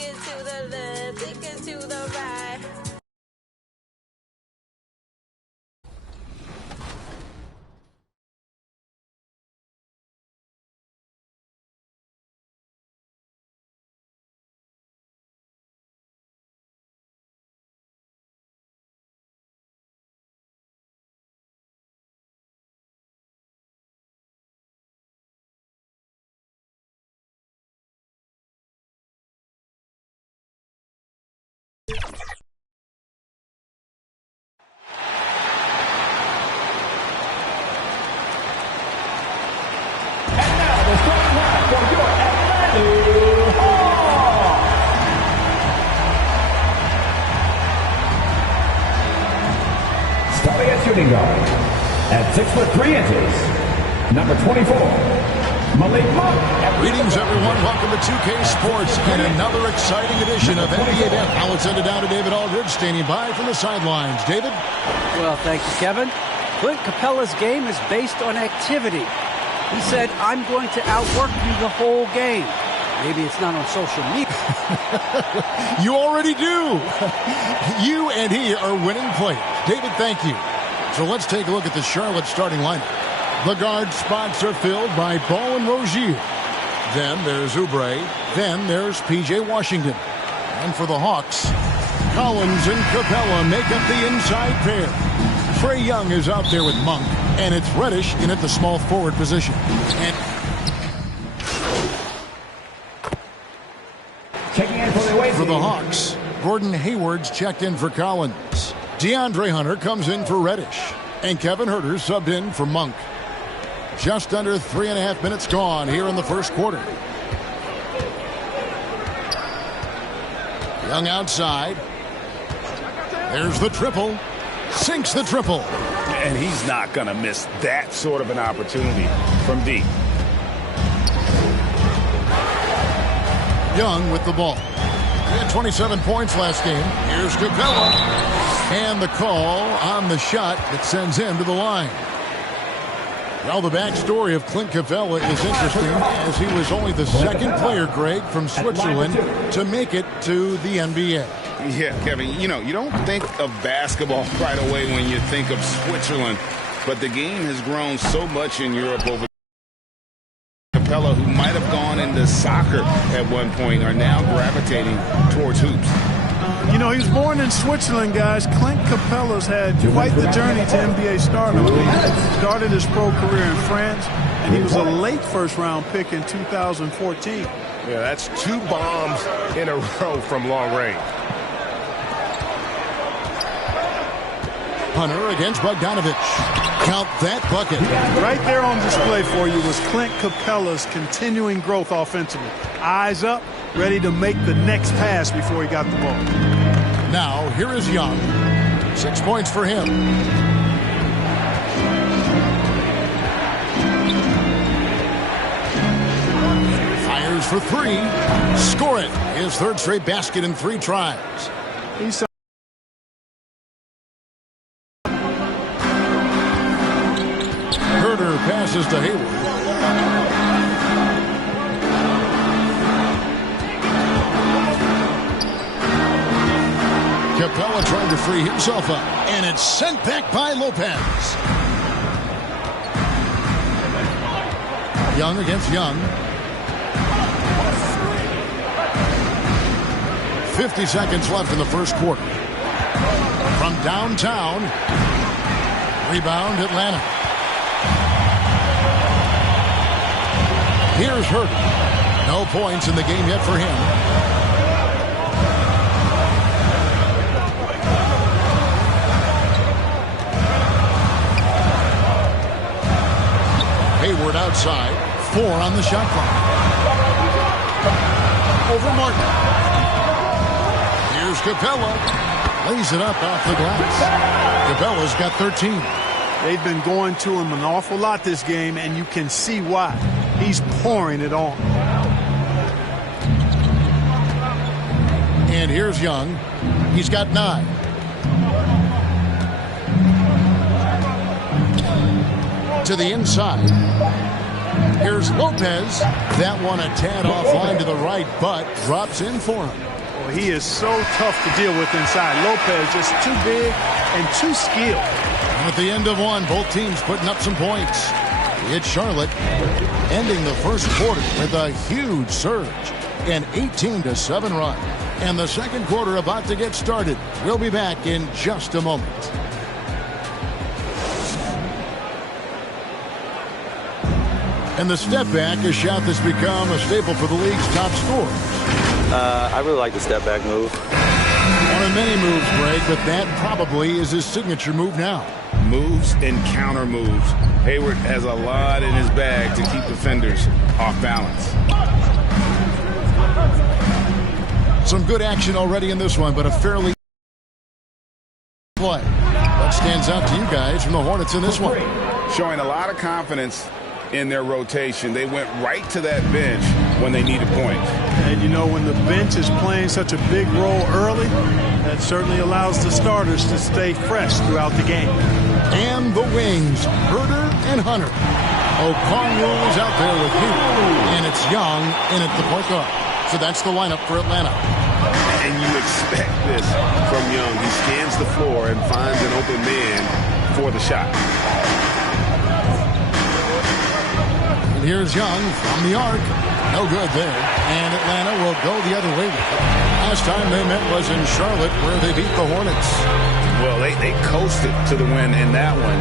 it to the left, flick it to the right. Starting at shooting guard at 6'3", number 24, Malik Monk. Greetings, everyone. Welcome to 2K Sports and another exciting edition of NBA Death. Now let's send it down to David Aldridge, standing by from the sidelines. David? Well, thank you, Kevin. Clint Capella's game is based on activity. He said, I'm going to outwork you the whole game. Maybe it's not on social media. You already do. You and he are winning players. David, thank you. So let's take a look at the Charlotte starting lineup. The guard spots are filled by Ball and Rozier. Then there's Oubre. Then there's P.J. Washington. And for the Hawks, Collins and Capella make up the inside pair. Trae Young is out there with Monk, and it's Reddish in at the small forward position. And for the Hawks, Gordon Hayward's checked in for Collins. DeAndre Hunter comes in for Reddish. And Kevin Huerter subbed in for Monk. Just under 3.5 minutes gone here in the first quarter. Young outside. There's the triple. Sinks the triple. And he's not going to miss that sort of an opportunity from deep. Young with the ball. He had 27 points last game. Here's Capella. And the call on the shot that sends him to the line. Well, the backstory of Clint Capella is interesting, as he was only the second player, Greg, from Switzerland to make it to the NBA. Yeah, Kevin, you know, you don't think of basketball right away when you think of Switzerland, but the game has grown so much in Europe over Capella, who might have gone into soccer at one point, are now gravitating towards hoops. You know, he was born in Switzerland, guys. Clint Capella's had quite the journey to NBA stardom. He started his pro career in France, and he was a late first-round pick in 2014. Yeah, that's 2 bombs in a row from long range. Hunter against Bogdanovich. Count that bucket. Right there on display for you was Clint Capella's continuing growth offensively. Eyes up, ready to make the next pass before he got the ball. Now, here is Young. 6 points for him. Fires for 3. Score it. His 3rd straight basket in 3 tries. Huerter passes to Hayward. Capella trying to free himself up, and it's sent back by Lopez. Young against Young. 50 seconds left in the first quarter. From downtown, rebound Atlanta. Here's Huerter. No points in the game yet for him. Hayward outside. 4 on the shot clock. Over Martin. Here's Capella. Lays it up off the glass. Capella's got 13. They've been going to him an awful lot this game, and you can see why. He's pouring it on. And here's Young. He's got 9. To the inside. Here's Lopez. That one a tad offline to the right, but drops in for him. Well, he is so tough to deal with inside. Lopez just too big and too skilled. At the end of one, both teams putting up some points. It's Charlotte ending the first quarter with a huge surge, an 18-7 run. And the second quarter about to get started. We'll be back in just a moment. And the step back, a shot that's become a staple for the league's top scorers. I really like the step back move. One of many moves, Greg, but that probably is his signature move now. Moves and counter moves. Hayward has a lot in his bag to keep defenders off balance. Some good action already in this one, but a fairly play. What stands out to you guys from the Hornets in this one? Showing a lot of confidence in their rotation. They went right to that bench when they needed points. And you know, when the bench is playing such a big role early, that certainly allows the starters to stay fresh throughout the game. And the wings, Herder and Hunter. O'Connell is out there with you, and it's Young in at the point guard. So that's the lineup for Atlanta. And you expect this from Young. He scans the floor and finds an open man for the shot. And here's Young from the arc. No good there. And Atlanta will go the other way with it. Last time they met was in Charlotte, where they beat the Hornets. Well, they coasted to the win in that one.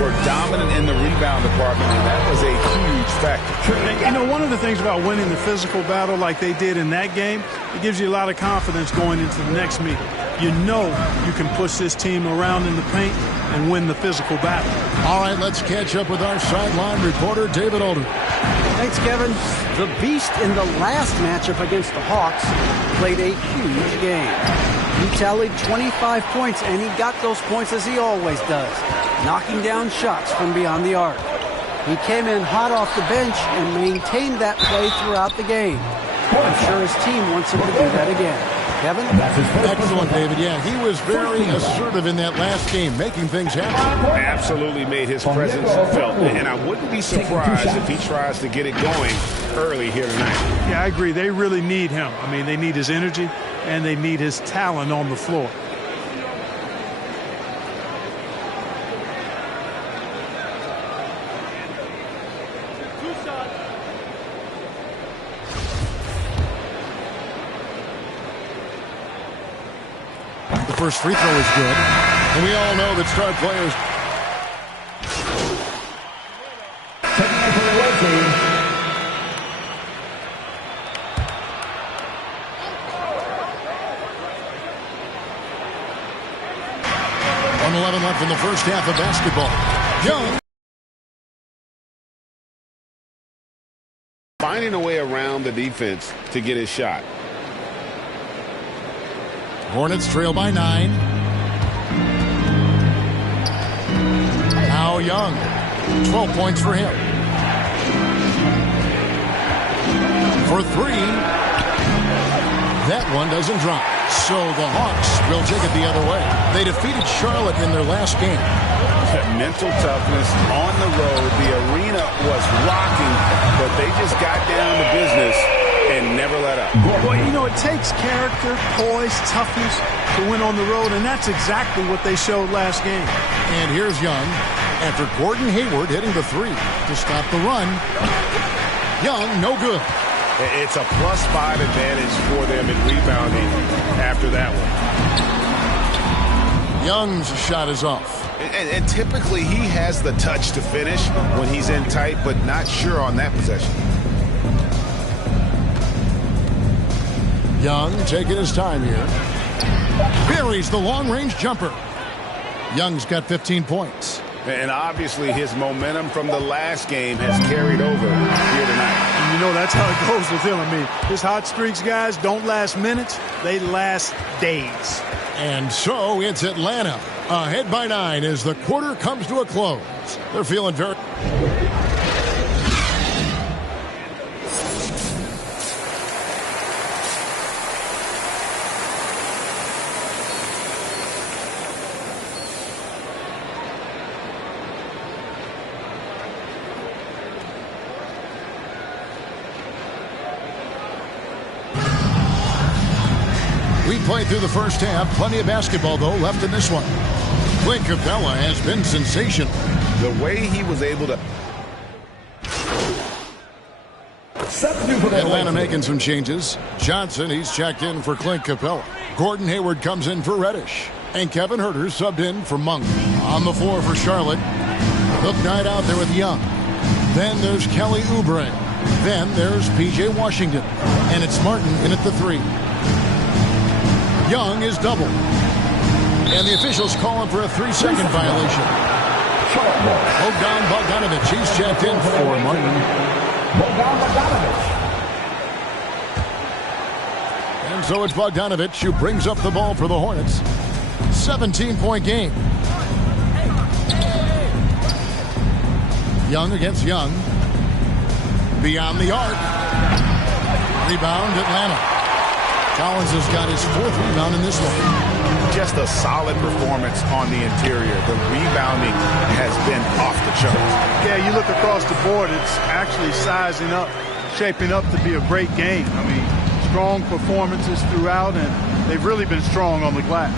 Were dominant in the rebound department, and that was a huge factor. And, you know, one of the things about winning the physical battle like they did in that game, it gives you a lot of confidence going into the next meeting. You know you can push this team around in the paint and win the physical battle. All right, let's catch up with our sideline reporter, David Aldridge. Thanks, Kevin. The Beast in the last matchup against the Hawks played a huge game. He tallied 25 points, and he got those points as he always does, knocking down shots from beyond the arc. He came in hot off the bench and maintained that play throughout the game. I'm sure his team wants him to do that again. Kevin? Excellent, David. Yeah, he was very assertive in that last game, making things happen. Absolutely made his presence felt. And I wouldn't be surprised if he tries to get it going early here tonight. Yeah, I agree. They really need him. I mean, they need his energy, and they need his talent on the floor. The first free throw is good. And we all know that star players... left in the first half of basketball. Young. Finding a way around the defense to get his shot. Hornets trail by 9. Now Young. 12 points for him. For 3. That one doesn't drop. So the Hawks will take it the other way. They defeated Charlotte in their last game. Mental toughness on the road. The arena was rocking, but they just got down to business and never let up. Well, you know, it takes character, poise, toughness to win on the road, and that's exactly what they showed last game. And here's Young after Gordon Hayward hitting the 3 to stop the run. Young, no good. It's a +5 advantage for them in rebounding after that one. Young's shot is off. And typically he has the touch to finish when he's in tight, but not sure on that possession. Young taking his time here. Buries the long-range jumper. Young's got 15 points. And obviously his momentum from the last game has carried over here tonight. And you know, that's how it goes with him. I mean, his hot streaks, guys, don't last minutes. They last days. And so it's Atlanta ahead by 9 as the quarter comes to a close. They're feeling very... We played through the first half. Plenty of basketball, though, left in this one. Clint Capella has been sensational. The way he was able to... Atlanta making some changes. Johnson, he's checked in for Clint Capella. Gordon Hayward comes in for Reddish. And Kevin Huerter subbed in for Monk. On the floor for Charlotte. Hook Knight out there with Young. Then there's Kelly Oubre. Then there's P.J. Washington. And it's Martin in at the 3. Young is doubled. And the officials calling for a 3-second violation. Bogdan Bogdanovic, he's checked in for Martin. And so it's Bogdanovic who brings up the ball for the Hornets. 17-point game. Young against Young. Beyond the arc. Rebound Atlanta. Collins has got his 4th rebound in this one. Just a solid performance on the interior. The rebounding has been off the charts. Yeah, you look across the board, it's actually sizing up, shaping up to be a great game. I mean, strong performances throughout, and they've really been strong on the glass.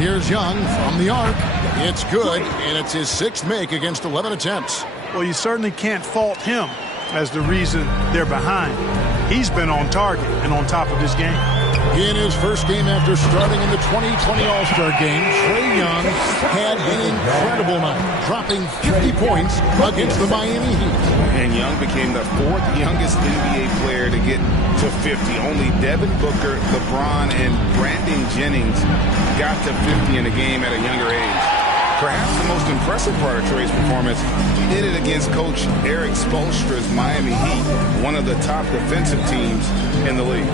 Here's Young from the arc. It's good, and it's his 6th make against 11 attempts. Well, you certainly can't fault him as the reason they're behind. He's been on target and on top of his game. In his first game after starting in the 2020 All-Star Game, Trae Young had an incredible night, dropping 50 points against the Miami Heat. And Young became the 4th youngest NBA player to get to 50. Only Devin Booker, LeBron, and Brandon Jennings got to 50 in a game at a younger age. Perhaps the most impressive part of Trae's performance, he did it against Coach Eric Spoelstra's Miami Heat, one of the top defensive teams in the league.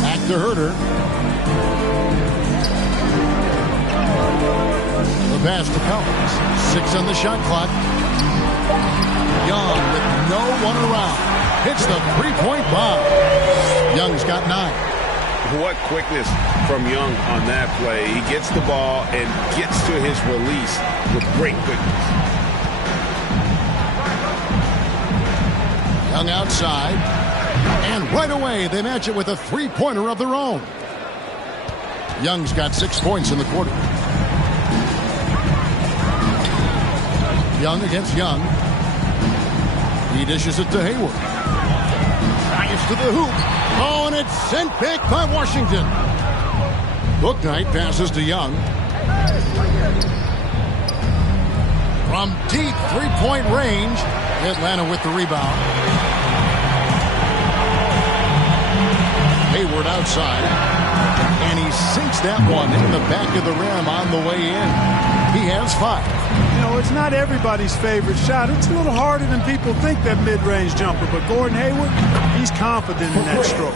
Back to Huerter. The pass to Collins. 6 on the shot clock. Young with no one around. Hits the 3-point bomb. Young's got 9. What quickness from Young on that play. He gets the ball and gets to his release with great quickness. Young outside. And right away, they match it with a 3-pointer of their own. Young's got 6 points in the quarter. Young against Young. He dishes it to Hayward. Drives to the hoop. Oh, and it's sent back by Washington. Hook Knight passes to Young. From deep 3-point range, Atlanta with the rebound. Hayward outside. And he sinks that one into the back of the rim on the way in. He has 5. You know, it's not everybody's favorite shot. It's a little harder than people think, that mid-range jumper. But Gordon Hayward, he's confident in that stroke.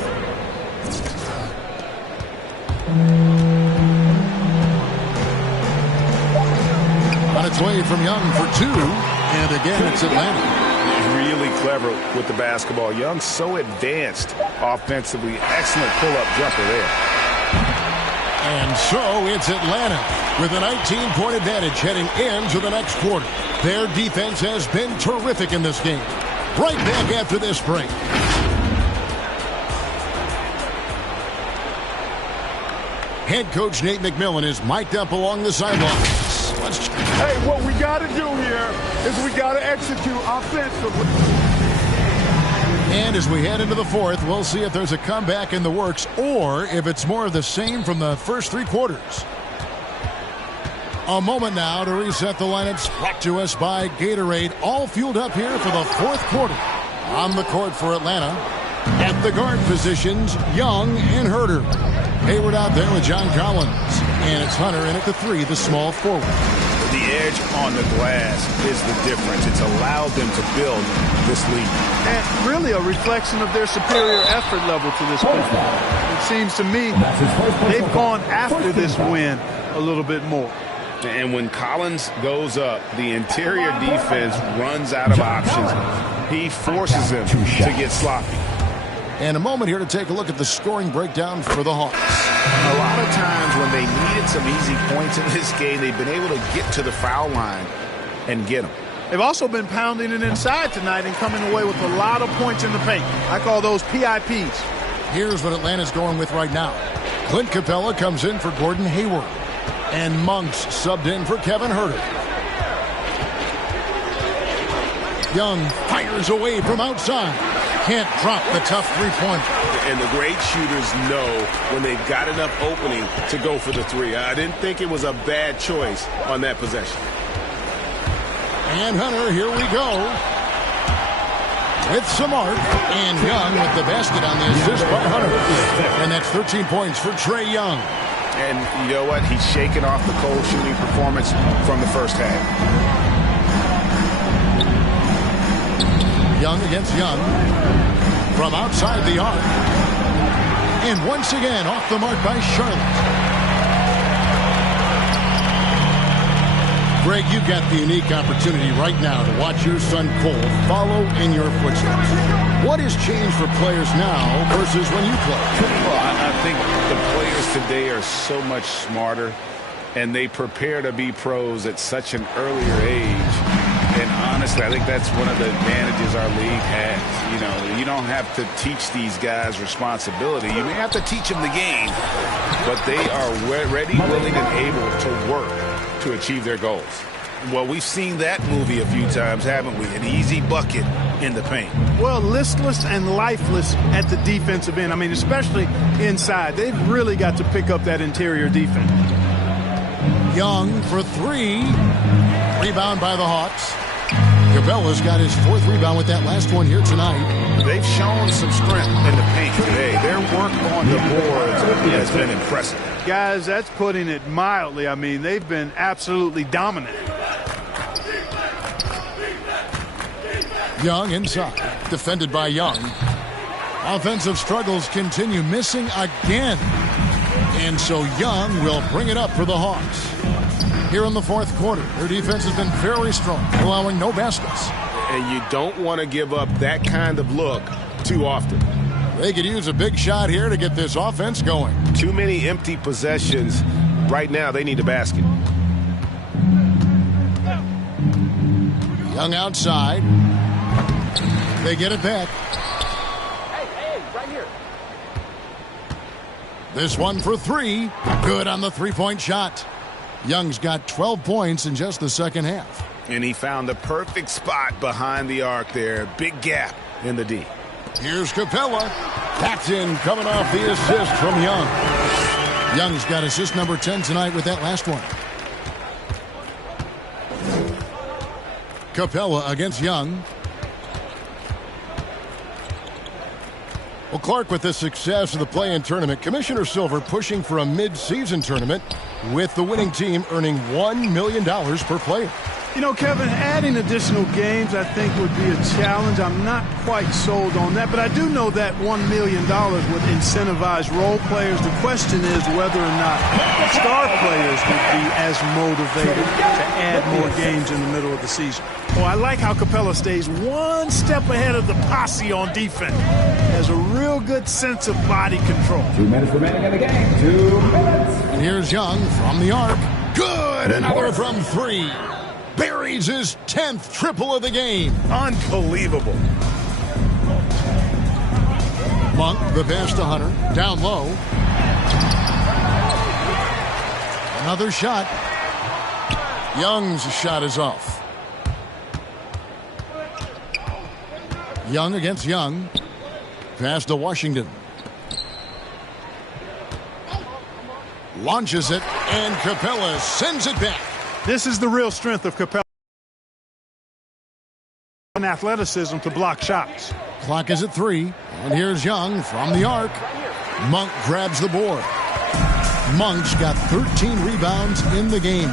On its way from Young for 2. And again, it's Atlanta. Really clever with the basketball. Young so advanced offensively. Excellent pull-up jumper there. And so it's Atlanta with a 19-point advantage heading into the next quarter. Their defense has been terrific in this game. Right back after this break. Head coach Nate McMillan is mic'd up along the sidelines. Hey, what we got to do here is we got to execute offensively. And as we head into the 4th, we'll see if there's a comeback in the works or if it's more of the same from the first 3 quarters. A moment now to reset the lineups brought to us by Gatorade. All fueled up here for the 4th quarter. On the court for Atlanta. At the guard positions, Young and Huerter. Hayward out there with John Collins. And it's Hunter in at the 3, the small forward. The edge on the glass is the difference. It's allowed them to build this lead. And really a reflection of their superior effort level to this point. It seems to me they've gone after this win a little bit more. And when Collins goes up, the interior defense runs out of options. He forces them to get sloppy. And a moment here to take a look at the scoring breakdown for the Hawks. A lot of times when they needed some easy points in this game, they've been able to get to the foul line and get them. They've also been pounding it inside tonight and coming away with a lot of points in the paint. I call those PIPs. Here's what Atlanta's going with right now. Clint Capella comes in for Gordon Hayward. And Monk's subbed in for Kevin Herter. Young fires away from outside. Can't drop the tough three-pointer. And the great shooters know when they've got enough opening to go for the three. I didn't think it was a bad choice on that possession. And Hunter, here we go. With some art. And Young with the basket on the assist by Hunter. And that's 13 points for Trae Young. And you know what? He's shaking off the cold shooting performance from the first half. Young against Young. From outside the arc. And once again off the mark by Charlotte. Greg, you've got the unique opportunity right now to watch your son Cole follow in your footsteps. What has changed for players now versus when you played? Well, I think the players today are so much smarter, and they prepare to be pros at such an earlier age. And honestly, I think that's one of the advantages our league has. You know, you don't have to teach these guys responsibility. You may have to teach them the game, but they are ready, willing, and able to work to achieve their goals. Well, we've seen that movie a few times, haven't we? An easy bucket in the paint. Well, listless and lifeless at the defensive end. I mean, especially inside. They've really got to pick up that interior defense. Young for three. Rebound by the Hawks. Capella's got his fourth rebound with that last one here tonight. They've shown some strength in the paint today. Their work on the boards has been impressive. Guys, that's putting it mildly. I mean, they've been absolutely dominant. Young inside. Defended by Young. Offensive struggles continue. Missing again. And so Young will bring it up for the Hawks. Here in the fourth quarter, their defense has been very strong, allowing no baskets. And you don't want to give up that kind of look too often. They could use a big shot here to get this offense going. Too many empty possessions. Right now, they need a basket. Young outside. They get it back. Hey, right here. This one for three. Good on the three-point shot. Young's got 12 points in just the second half. And he found the perfect spot behind the arc there. Big gap in the D. Here's Capella. Paxton coming off the assist from Young. Young's got assist number 10 tonight with that last one. Capella against Young. Well, Clark, with the success of the play-in tournament, Commissioner Silver pushing for a mid-season tournament with the winning team earning $1 million per player. You know, Kevin, adding additional games I think would be a challenge. I'm not quite sold on that, but I do know that $1 million would incentivize role players. The question is whether or not star players would be as motivated to add more games in the middle of the season. Oh, I like how Capella stays one step ahead of the posse on defense. Has a real good sense of body control. 2 minutes remaining in the game. 2 minutes. And here's Young from the arc. Good! Another from three. Buries his 10th triple of the game. Unbelievable. Monk, the pass to Hunter. Down low. Another shot. Young's shot is off. Young against Young. Pass to Washington. Launches it, and Capella sends it back. This is the real strength of Capella. And athleticism to block shots. Clock is at 3, and here's Young from the arc. Monk grabs the board. Monk's got 13 rebounds in the game.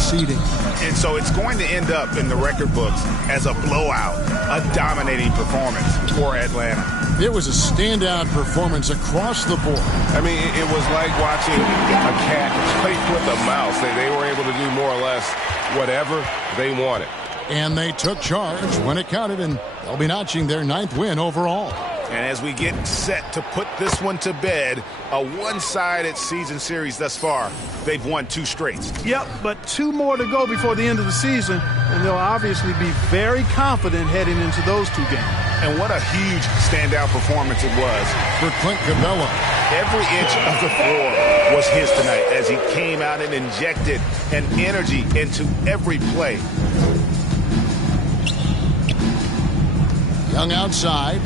Seeding. And so it's going to end up in the record books as a blowout, a dominating performance for Atlanta. It was a standout performance across the board. I mean, it was like watching a cat play with a mouse. They were able to do more or less whatever they wanted. And they took charge when it counted, and they'll be notching their 9th win overall. And as we get set to put this one to bed, a one-sided season series thus far, they've won 2 straights. Yep, but 2 more to go before the end of the season, and they'll obviously be very confident heading into those 2 games. And what a huge standout performance it was. For Clint Capella. Every inch of the floor was his tonight as he came out and injected an energy into every play. Young outside.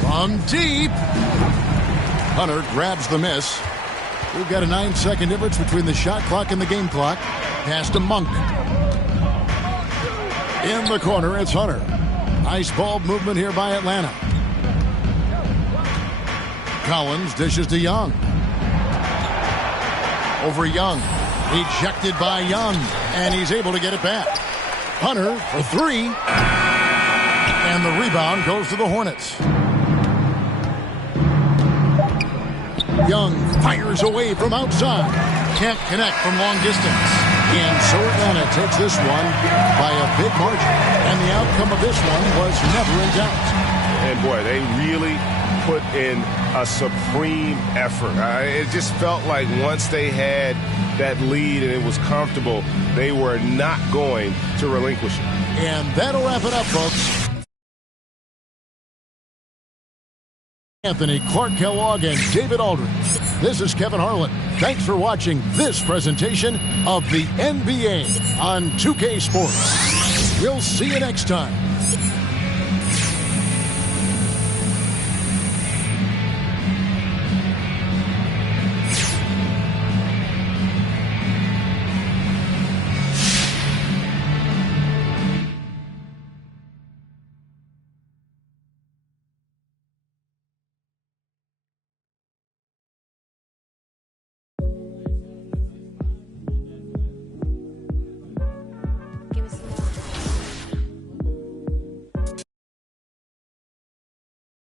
From deep. Hunter grabs the miss. We've got a 9-second difference between the shot clock and the game clock. Pass to Monk. In the corner, it's Hunter. Nice ball movement here by Atlanta. Collins dishes to Young. Over Young. Ejected by Young. And he's able to get it back. Hunter for three. And the rebound goes to the Hornets. Young fires away from outside. Can't connect from long distance. And so Atlanta takes this one by a big margin. And the outcome of this one was never in doubt. And boy, they really put in a supreme effort. It just felt like once they had that lead and it was comfortable, they were not going to relinquish it. And that'll wrap it up, folks. Anthony, Clark Kellogg, and David Aldridge. This is Kevin Harlan. Thanks for watching this presentation of the NBA on 2K Sports. We'll see you next time.